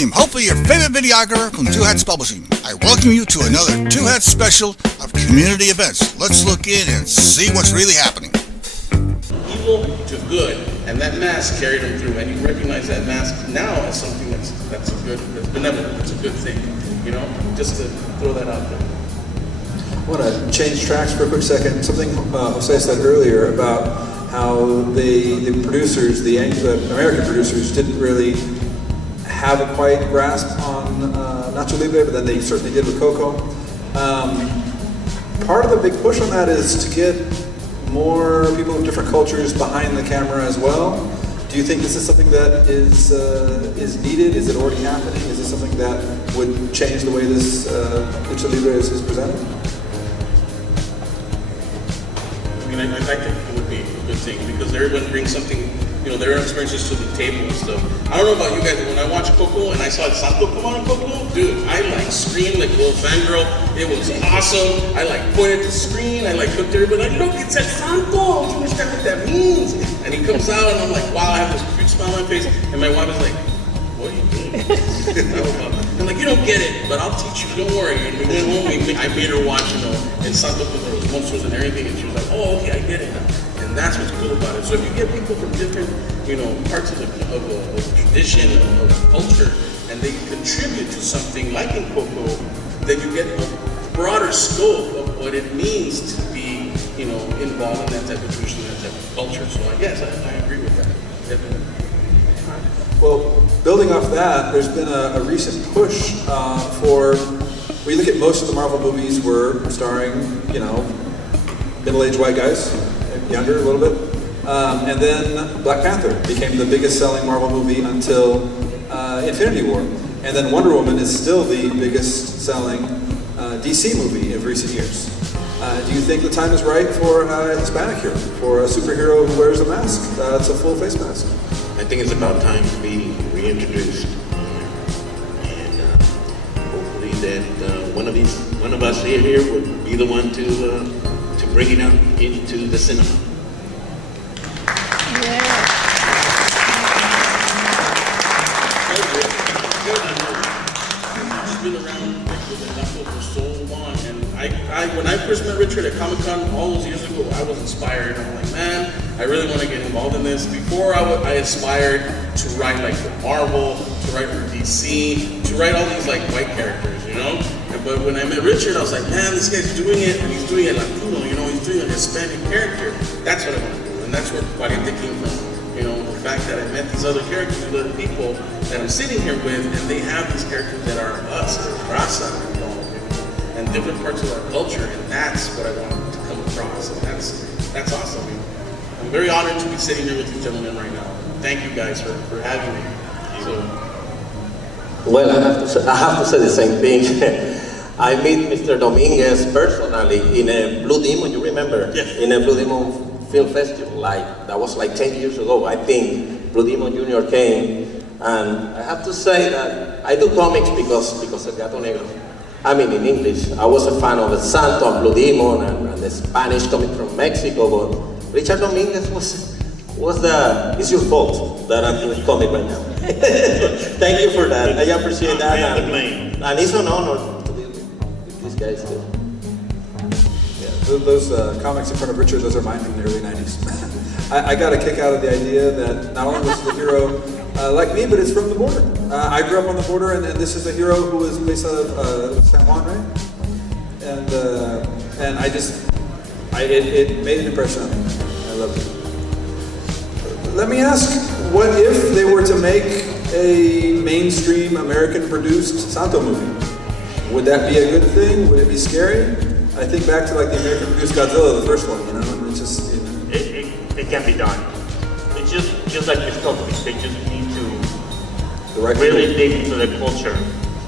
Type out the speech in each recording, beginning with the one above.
William, hopefully your favorite videographer from Two Hats Publishing. I welcome you to another Two Hats special of community events. Let's look in and see what's really happening. Evil to good, and that mask carried him through, and you recognize that mask now as something that's benevolent, that's a good thing, you know, just to throw that out there. I want to change tracks for a quick second. Something Jose said earlier about how the producers, the American producers, didn't really have a quite grasp on Nacho Libre, but then they certainly did with Coco. Part of the big push on that is to get more people of different cultures behind the camera as well. Do you think this is something that is needed? Is it already happening? Is this something that would change the way this Nacho Libre is presented? I mean, I think it would be a good thing because everyone brings something, you know, their experiences to the table and stuff. I don't know about you guys, but when I watched Coco and I saw Santo come on in Coco, dude, I like screamed like a little fangirl. It was awesome. I like pointed to the screen. I like looked at everybody like, look, it said Santo. Do you understand what that means? And he comes out and I'm like, wow, I have this huge smile on my face. And my wife is like, what are you doing? I'm like, you don't get it, but I'll teach you. Don't worry. And we went home. I made her watch, you know, and Santo put there was monsters and everything, and she was like, oh, okay, I get it now. And that's what's cool about it. So if you get people from different, you know, parts of a tradition, of culture, and they contribute to something like in Coco, then you get a broader scope of what it means to be, you know, involved in that type of tradition, that type of culture. So yes, I agree with that. Definitely. Well, building off that, there's been a recent push for, we look at most of the Marvel movies were starring, you know, middle-aged white guys, younger a little bit. And then Black Panther became the biggest selling Marvel movie until Infinity War. And then Wonder Woman is still the biggest selling DC movie of recent years. Do you think the time is right for a Hispanic hero, for a superhero who wears a mask? It's a full face mask. I think it's about time to be reintroduced, and hopefully that one of us here would be the one to bring it out into the cinema. I've been around with Latino for so long, and when I first met Richard at Comic Con all those years ago, I was inspired. I'm like, man, I really want to get involved in this. Before I aspired to write like for Marvel, to write for DC, to write all these like white characters, you know? But when I met Richard, I was like, man, this guy's doing it, and he's doing it Latino, you know, he's doing a Hispanic character. That's what I want to do, and that's where Pariente came from. You know, the fact that I met these other characters, these other people that I'm sitting here with, and they have these characters that are us, raza, you know, and different parts of our culture, and that's what I want to come across, and that's awesome. You know? I'm very honored to be sitting here with you gentlemen right now. Thank you guys for having me. So. Well, I have to say the same thing. I met Mr. Dominguez personally in a Blue Demon, you remember? Yes. In a Blue Demon Film Festival, that was like 10 years ago, I think. Blue Demon Jr. came, and I have to say that I do comics because of Gato Negro. I mean, in English. I was a fan of the Santo and Blue Demon and the Spanish comic from Mexico, but Richard Dominguez it's your fault that I'm doing comic right now. Thank you for that. I appreciate that. And it's an honor to be with these guys too. Yeah, those comics in front of Richard, those are mine from the early 90s. I got a kick out of the idea that not only was the hero like me, but it's from the border. I grew up on the border, and this is a hero who was based out of San Juan, right? And it made an impression on me. I loved it. Let me ask, what if they were to make a mainstream American-produced Santo movie? Would that be a good thing? Would it be scary? I think back to like the American-produced Godzilla, the first one, you know, and it's just, you know. It can be done. It's just like with companies, they just need to really dig into the culture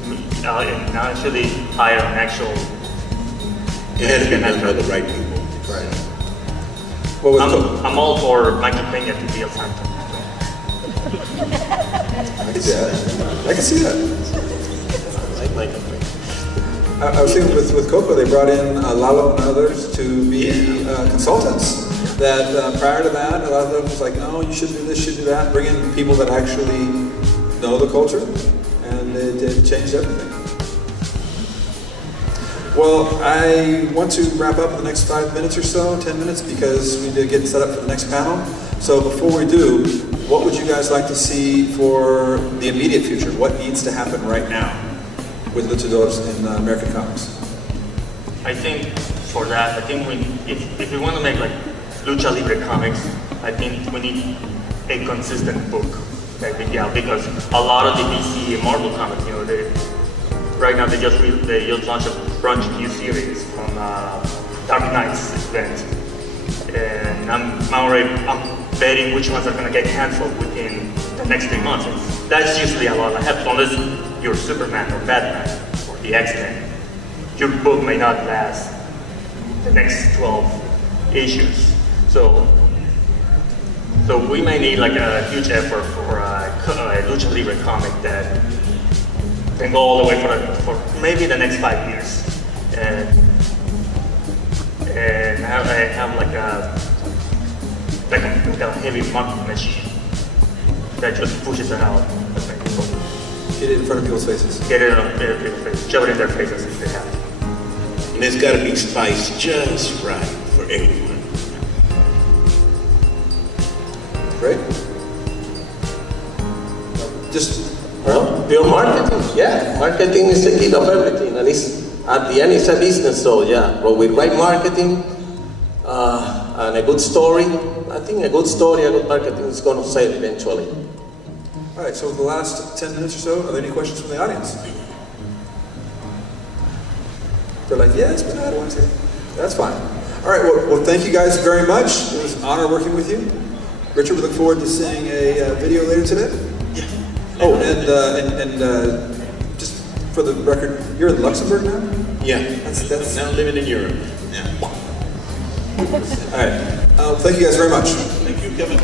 and actually hire an actual. It has to be done by the right people. Right. Well, I'm all for Michael Peña to be a Santa. I can see that. I can see that. I like Michael Peña. I was thinking with Coco, they brought in Lalo and others to be consultants. That prior to that, a lot of them was like, no, you should do this, should do that. Bring in people that actually know the culture and and it changed everything. Well, I want to wrap up in the next 5 minutes or so, 10 minutes, because we need to get set up for the next panel. So before we do, what would you guys like to see for the immediate future? What needs to happen right now with luchadores in American comics? I think for that, if we want to make like lucha libre comics, I think we need a consistent book. Because a lot of the DC and Marvel comics, right now they just launched a bunch of new series from Dark Knight's event, and I'm betting which ones are going to get canceled within the next 3 months. That's usually a lot of help, unless you're Superman or Batman or the X-Men. Your book may not last the next 12 issues. So we may need like a huge effort for a lucha libre comic that can go all the way for maybe the next 5 years, and have like a heavy marketing machine that just pushes it out. Get it in front of people's faces. Get it in people's faces. Shove it in their faces if they have. And it's got to be spiced just right for everyone. Right? Just Pure marketing, yeah. Marketing is the key of everything, and at the end it's a business, so yeah. But with right marketing and a good story, I think a good story, a good marketing is going to sell eventually. all right. So the last 10 minutes or so, are there any questions from the audience? They're like, yeah, it's been I want to. That's fine. All right. Well, thank you guys very much. It was an honor working with you. Richard, we look forward to seeing a video later today. Yeah. Oh, and just for the record, you're in Luxembourg now? Yeah. That's now living in Europe. Yeah. all right. Thank you guys very much. Thank you, Kevin.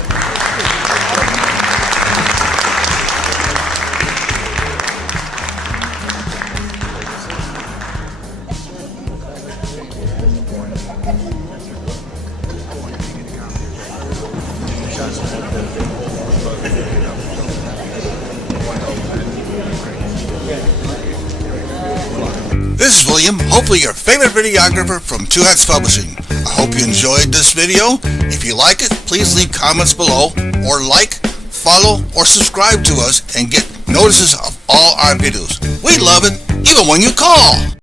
This is William, hopefully your favorite videographer from Two Hats Publishing. I hope you enjoyed this video. If you like it, please leave comments below, or like, follow, or subscribe to us and get notices of all our videos. We love it, even when you call.